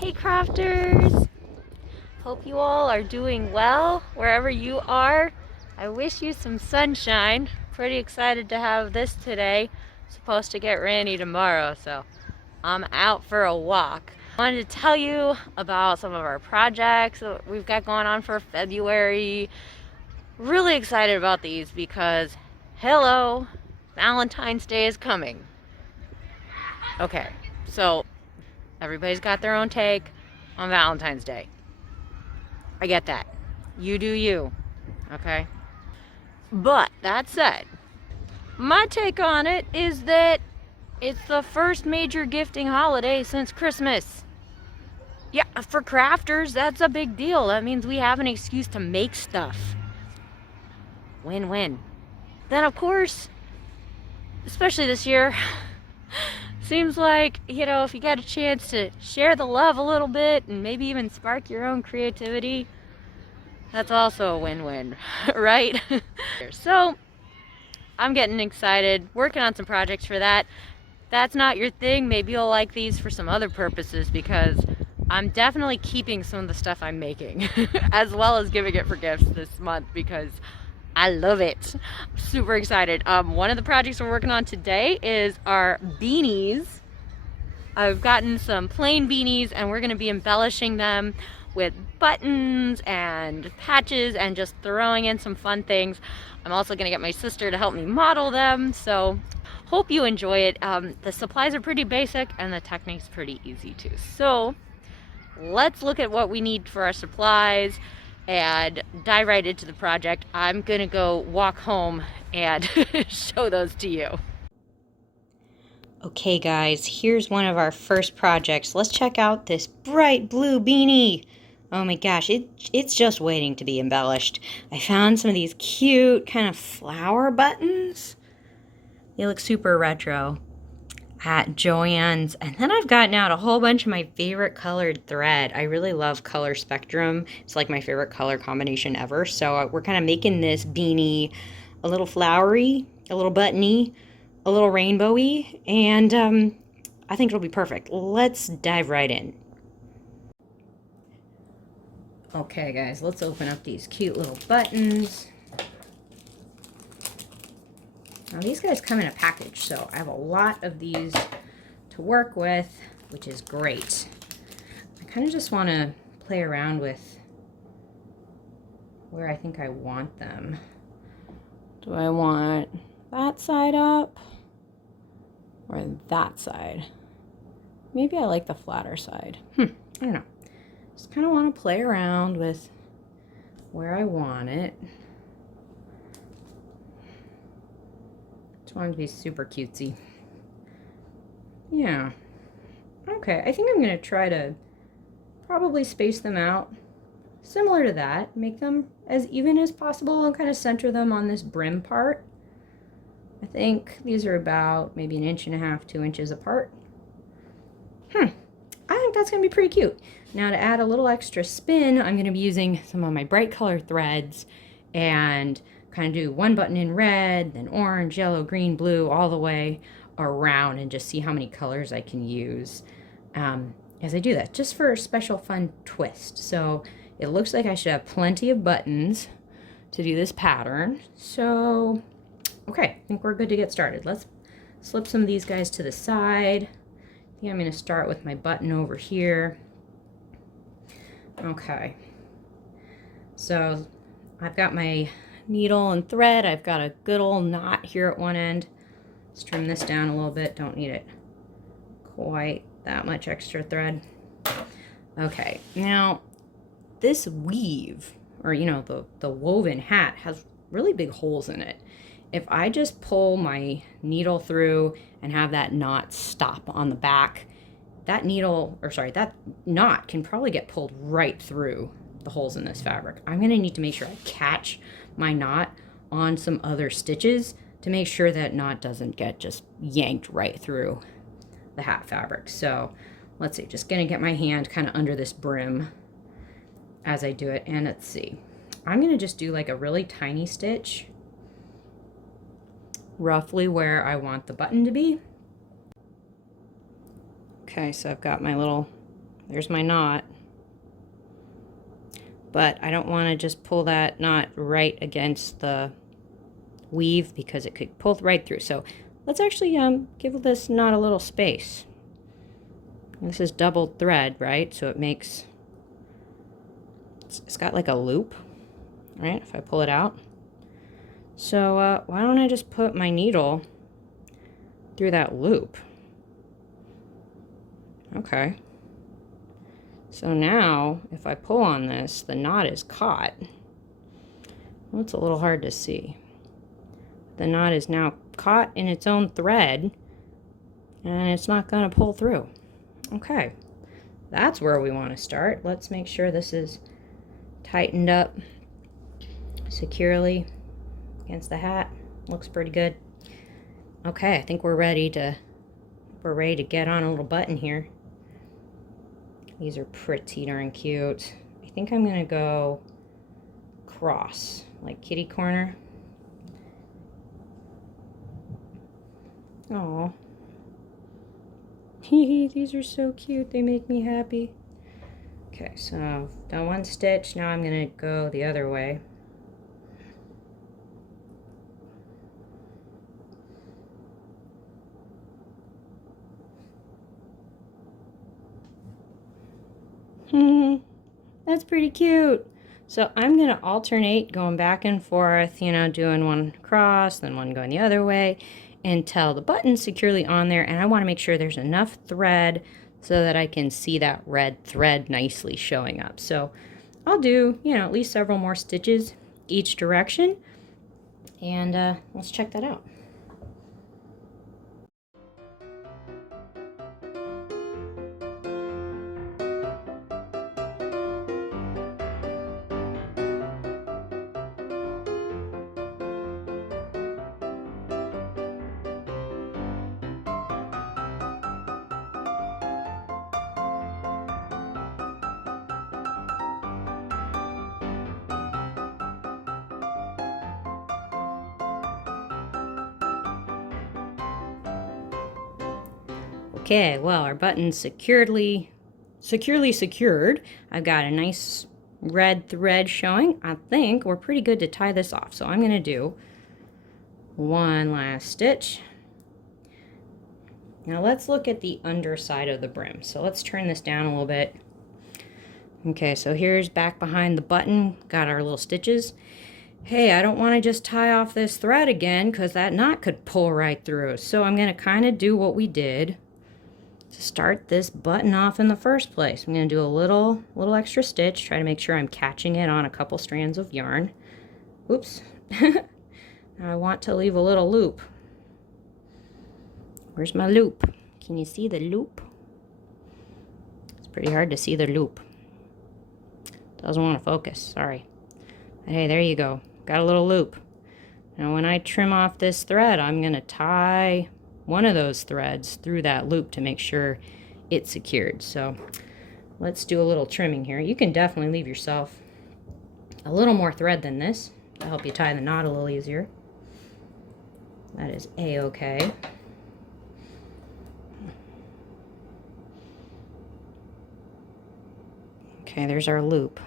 Hey crafters! Hope you all are doing well wherever you are. I wish you some sunshine. Pretty excited to have this today. Supposed to get rainy tomorrow, so I'm out for a walk. I wanted to tell you about some of our projects that we've got going on for February. Really excited about these because, hello, Valentine's Day is coming. Okay, so everybody's got their own take on Valentine's Day. I get that. You do you. Okay? But that said, my take on it is that it's the first major gifting holiday since Christmas. Yeah, for crafters, that's a big deal. That means we have an excuse to make stuff. Win-win. Then, of course, especially this year, seems like, if you get a chance to share the love a little bit and maybe even spark your own creativity, that's also a win-win, right? So, I'm getting excited, working on some projects for that. That's not your thing, maybe you'll like these for some other purposes because I'm definitely keeping some of the stuff I'm making as well as giving it for gifts this month because I love it. I'm super excited. One of the projects we're working on today is our beanies. I've gotten some plain beanies and we're going to be embellishing them with buttons and patches and just throwing in some fun things. I'm also going to get my sister to help me model them, so hope you enjoy it. The supplies are pretty basic and the technique's pretty easy too. So let's look at what we need for our supplies and dive right into the project. I'm gonna go walk home and show those to you. Okay guys, here's one of our first projects. Let's check out this bright blue beanie. Oh my gosh, it's just waiting to be embellished. I found some of these cute kind of flower buttons. They look super retro at Joann's, and then I've gotten out a whole bunch of my favorite colored thread. I really love color spectrum. It's like my favorite color combination ever. So we're kind of making this beanie a little flowery, a little buttony, a little rainbowy, and I think it'll be perfect. Let's dive right in. Okay guys, let's open up these cute little buttons. Now these guys come in a package, so I have a lot of these to work with, which is great. I kind of just want to play around with where I think I want them. Do I want that side up or that side? Maybe I like the flatter side. I don't know. Just kind of want to play around with where I want it. Just want it to be super cutesy. Yeah. Okay, I think I'm going to try to probably space them out similar to that. Make them as even as possible and kind of center them on this brim part. I think these are about maybe 1.5 inches, 2 inches apart. I think that's going to be pretty cute. Now to add a little extra spin, I'm going to be using some of my bright color threads and kind of do one button in red, then orange, yellow, green, blue, all the way around and just see how many colors I can use as I do that, just for a special fun twist. So it looks like I should have plenty of buttons to do this pattern. So, okay, I think we're good to get started. Let's slip some of these guys to the side. I think I'm going to start with my button over here. Okay, so I've got my needle and thread. I've got a good old knot here at one end. Let's trim this down a little bit. Don't need it quite that much extra thread. Okay, now this weave, or the woven hat, has really big holes in it. If I just pull my needle through and have that knot stop on the back, that knot can probably get pulled right through the holes in this fabric. I'm going to need to make sure I catch my knot on some other stitches to make sure that knot doesn't get just yanked right through the hat fabric. So let's see, just going to get my hand kind of under this brim as I do it, and let's see. I'm going to just do like a really tiny stitch roughly where I want the button to be. Okay, so I've got my little there's my knot. But I don't want to just pull that knot right against the weave because it could pull right through. So let's actually give this knot a little space. This is double thread, right? So it makes, it's got like a loop, right? If I pull it out. So why don't I just put my needle through that loop? Okay. So now, if I pull on this, the knot is caught. Well, it's a little hard to see. The knot is now caught in its own thread, and it's not going to pull through. Okay, that's where we want to start. Let's make sure this is tightened up securely against the hat. Looks pretty good. Okay, I think we're ready to get on a little button here. These are pretty darn cute. I think I'm gonna go cross, like kitty corner. Oh, these are so cute. They make me happy. Okay, so done one stitch. Now I'm gonna go the other way. That's pretty cute. So I'm going to alternate going back and forth, you know, doing one across, then one going the other way until the button's securely on there. And I want to make sure there's enough thread so that I can see that red thread nicely showing up. So I'll do, you know, at least several more stitches each direction. And let's check that out. Okay, well, our button's securely secured. I've got a nice red thread showing. I think we're pretty good to tie this off. So I'm going to do one last stitch. Now let's look at the underside of the brim. So let's turn this down a little bit. Okay, so here's back behind the button. Got our little stitches. Hey, I don't want to just tie off this thread again because that knot could pull right through. So I'm going to kind of do what we did to start this button off in the first place. I'm going to do a little extra stitch, try to make sure I'm catching it on a couple strands of yarn. Oops. I want to leave a little loop. Where's my loop? Can you see the loop? It's pretty hard to see the loop. Doesn't want to focus, sorry. Hey, there you go. Got a little loop. Now when I trim off this thread, I'm going to tie one of those threads through that loop to make sure it's secured. So let's do a little trimming here. You can definitely leave yourself a little more thread than this to help you tie the knot a little easier. That is a-okay. Okay, there's our loop.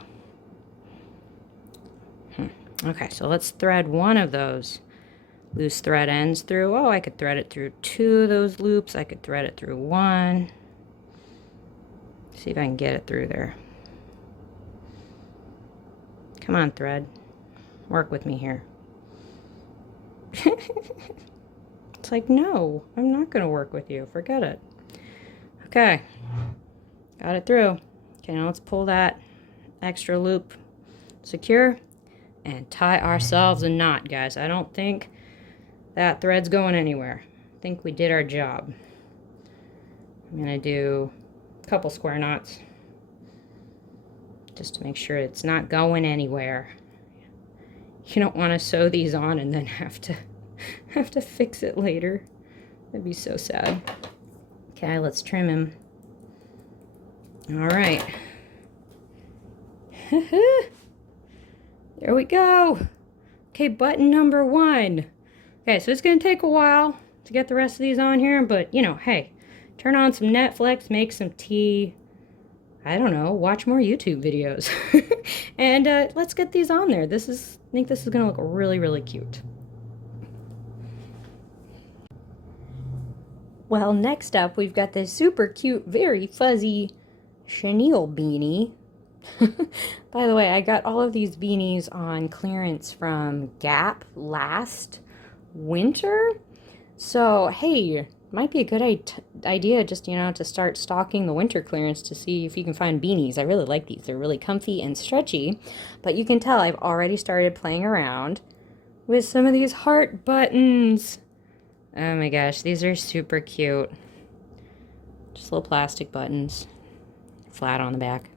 Okay, so let's thread one of those loose thread ends through. Oh, I could thread it through two of those loops. I could thread it through one. See if I can get it through there. Come on, thread. Work with me here. It's like, no, I'm not going to work with you. Forget it. Okay. Got it through. Okay, now let's pull that extra loop secure and tie ourselves a knot, guys. I don't think that thread's going anywhere. I think we did our job. I'm going to do a couple square knots just to make sure it's not going anywhere. You don't want to sew these on and then have to fix it later. That'd be so sad. Okay, let's trim him. All right. There we go. Okay, button number 1. Okay, so it's going to take a while to get the rest of these on here, but, you know, hey, turn on some Netflix, make some tea, I don't know, watch more YouTube videos. And let's get these on there. I think this is gonna look really, really cute. Well, next up, we've got this super cute, very fuzzy chenille beanie. By the way, I got all of these beanies on clearance from Gap last winter. So, hey, might be a good idea just, to start stocking the winter clearance to see if you can find beanies. I really like these. They're really comfy and stretchy. But you can tell I've already started playing around with some of these heart buttons. Oh my gosh, these are super cute. Just little plastic buttons, flat on the back.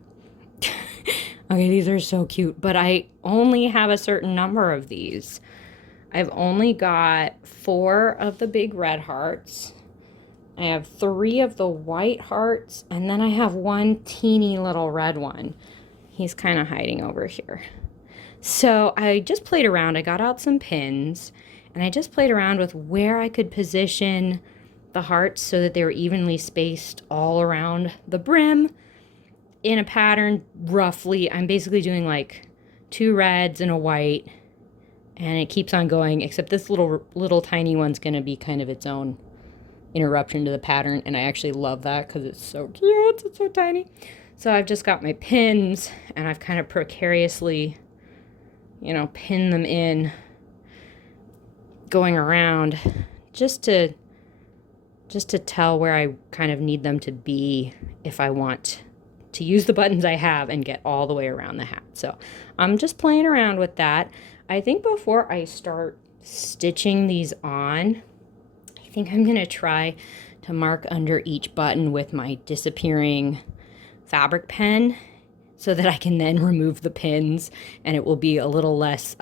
Okay, these are so cute, but I only have a certain number of these. I've only got 4 of the big red hearts. I have 3 of the white hearts, and then I have 1 teeny little red one. He's kind of hiding over here. So I just played around. I got out some pins, and I just played around with where I could position the hearts so that they were evenly spaced all around the brim in a pattern. Roughly, I'm basically doing like 2 reds and a white, and it keeps on going, except this little tiny one's going to be kind of its own interruption to the pattern, and I actually love that because it's so cute. It's so tiny. So I've just got my pins, and I've kind of precariously, pinned them in, going around, just to tell where I kind of need them to be if I want to use the buttons I have and get all the way around the hat. So I'm just playing around with that. I think before I start stitching these on, I think I'm going to try to mark under each button with my disappearing fabric pen so that I can then remove the pins, and it will be a little less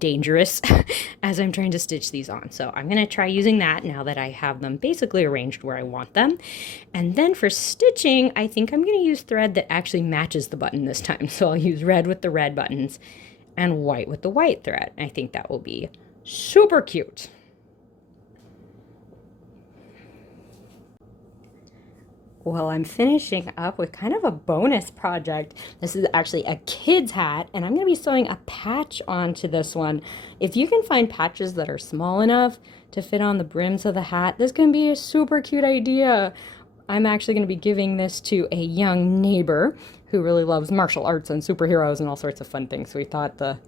dangerous as I'm trying to stitch these on. So I'm going to try using that now that I have them basically arranged where I want them. And then for stitching, I think I'm going to use thread that actually matches the button this time. So I'll use red with the red buttons and white with the white thread. I think that will be super cute. Well, I'm finishing up with kind of a bonus project. This is actually a kid's hat, and I'm going to be sewing a patch onto this one. If you can find patches that are small enough to fit on the brims of the hat, this can be a super cute idea. I'm actually going to be giving this to a young neighbor who really loves martial arts and superheroes and all sorts of fun things. So we thought the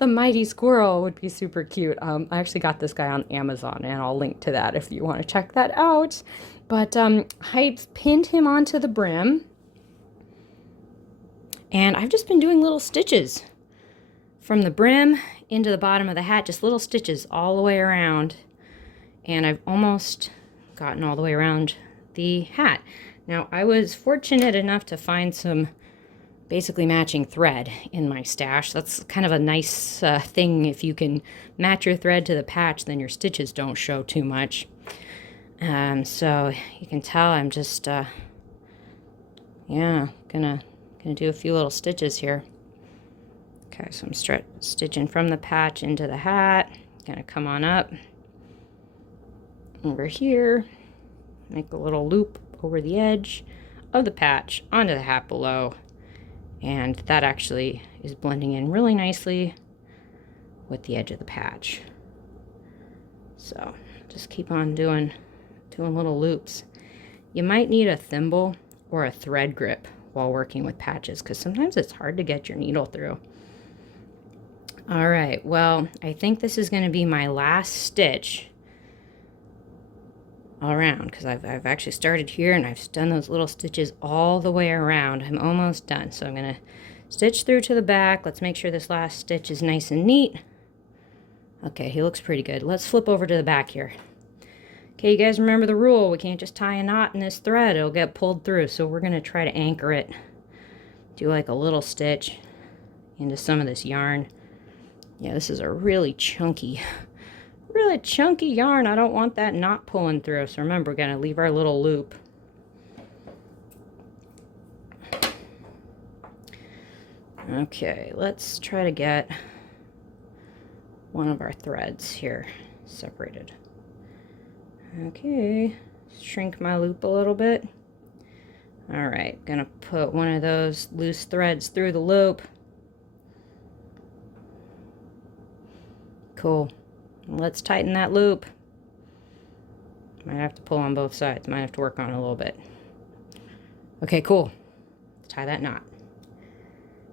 mighty squirrel would be super cute. I actually got this guy on Amazon, and I'll link to that if you want to check that out. But I pinned him onto the brim, and I've just been doing little stitches from the brim into the bottom of the hat, just little stitches all the way around. And I've almost gotten all the way around the hat. Now, I was fortunate enough to find some basically matching thread in my stash. That's kind of a nice thing. If you can match your thread to the patch, then your stitches don't show too much. So you can tell I'm just gonna do a few little stitches here. Okay, so I'm stitching from the patch into the hat. Gonna come on up over here, make a little loop over the edge of the patch onto the hat below. And that actually is blending in really nicely with the edge of the patch. So just keep on doing little loops. You might need a thimble or a thread grip while working with patches, because sometimes it's hard to get your needle through. All right, well, I think this is going to be my last stitch all around, because I've actually started here and I've done those little stitches all the way around. I'm almost done, so I'm going to stitch through to the back. Let's make sure this last stitch is nice and neat. Okay, he looks pretty good. Let's flip over to the back here. Okay, you guys remember the rule. We can't just tie a knot in this thread. It'll get pulled through. So we're going to try to anchor it. Do like a little stitch into some of this yarn. Yeah, this is a really chunky yarn. I don't want that knot pulling through. So remember, we're going to leave our little loop. Okay, let's try to get one of our threads here separated. Okay, shrink my loop a little bit. All right, gonna put one of those loose threads through the loop. Cool. Let's tighten that loop. Might have to pull on both sides. Might have to work on it a little bit. Okay, cool. Let's tie that knot.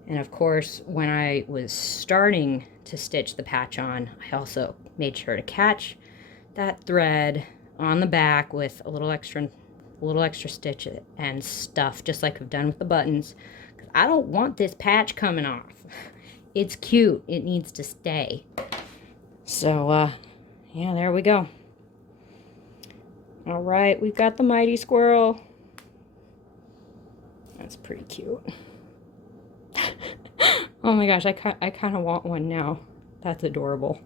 And of course, when I was starting to stitch the patch on, I also made sure to catch that thread on the back with a little extra stitch and stuff, just like I've done with the buttons. 'Cause I don't want this patch coming off. It's cute. It needs to stay. So, yeah, there we go. All right, we've got the mighty squirrel. That's pretty cute. Oh my gosh, I kind of want one now. That's adorable.